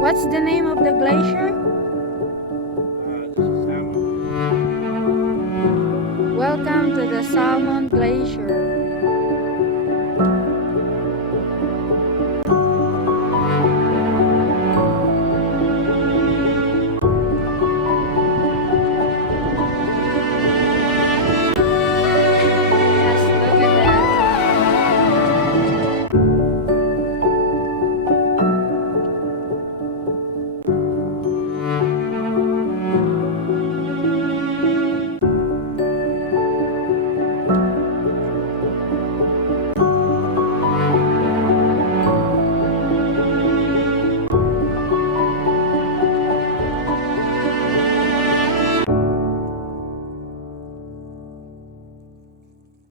What's the name of the glacier? This is Salmon. Welcome to the Salmon Glacier.